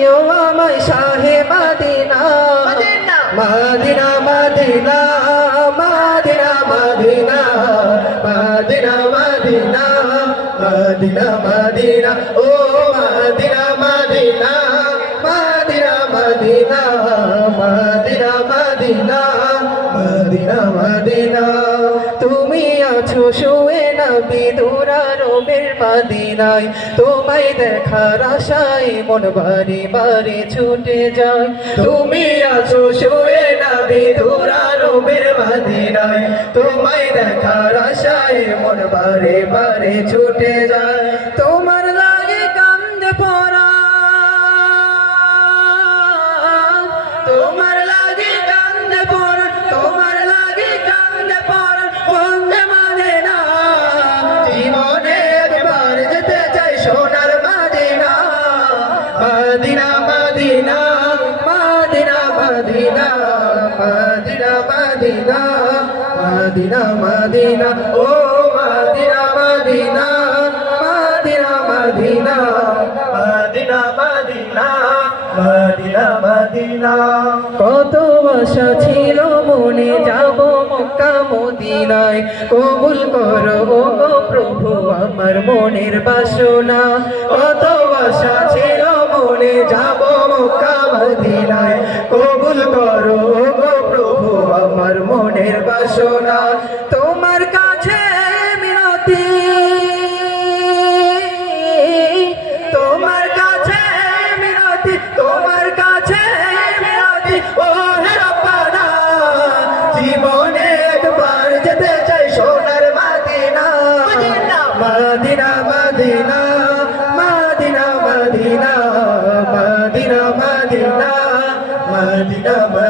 দিও আমায় শাহে Madina Medina Medina Medina Medina Medina Medina Medina Madina ও Madina Medina Medina Medina Medina Medina Medina Madina আছো শুয়ে না রোমের মাদিনায়। তোমায় দেখার আশায় মন বাড়ি বাড়ি ছুটে যায়। তুমি আছো শুয়ে না বিদুরা রোমের মাদিনায়। তোমায় দেখার আশায় মন বাড়ি বাড়ি ছুটে যায়। তোমার লাগে কান্দে পড়া তোমার লাগে কান্দে পড়া Madina Medina Medina Medina Medina Medina Medina Madina ও Madina Medina Medina Medina Medina Medina Medina Madina কত আশা ছিল মনে যাব মক্কা মদিনায় কবুল করো ও প্রভু আমার মনের বাসনা কত আশা ছিল করো গো প্রভু আমার মনের বাসনা। তোমার কাছে মিনতি। তোমার কাছে মিনতি তোমার কাছে মিনতি। ও হে রব্বানা জীবনে একবার যেতে চাই সোনার Medina Medina Medina Medina Medina Medina Medina Madina.